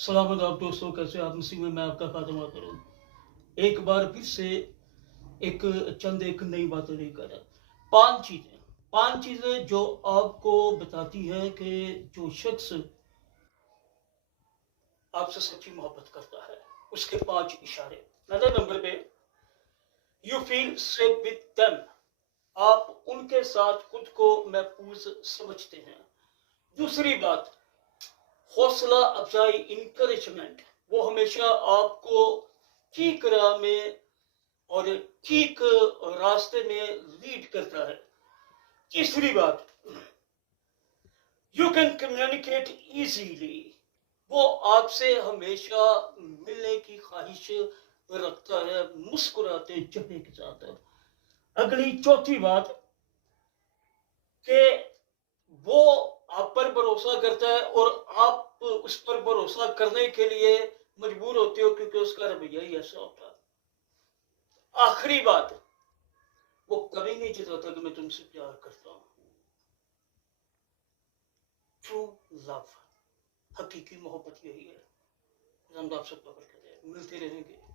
सलामत आप दोस्तों, कैसे आप मसीह में मैं आपका खात्मा करूँ। एक बार फिर से एक नई बातें लेकर पांच चीजें जो आपको बताती हैं कि जो शख्स आपसे सच्ची मोहब्बत करता है उसके पांच इशारे। नंबर पे, you feel safe with them, आप उनके साथ खुद को महफूज समझते हैं। दूसरी बात, हौसला अफजाई इंकरेजमेंट, वो हमेशा आपको ठीक राह में और ठीक रास्ते में लीड करता है। तीसरी बात, यू कैन कम्युनिकेट इजीली, वो आपसे हमेशा मिलने की ख्वाहिश रखता है मुस्कुराते चेहरे के साथ। अगली चौथी बात कि वो आप पर भरोसा करता है और आप उस पर भरोसा करने के लिए मजबूर होते हो क्योंकि उसका रवैया ही ऐसा होता है। आखिरी बात, वो कभी नहीं जताता कि मैं तुमसे प्यार करता हूं। ट्रू लव, हकीकी मोहब्बत यही है। हम आप सबका मिलते रहेंगे।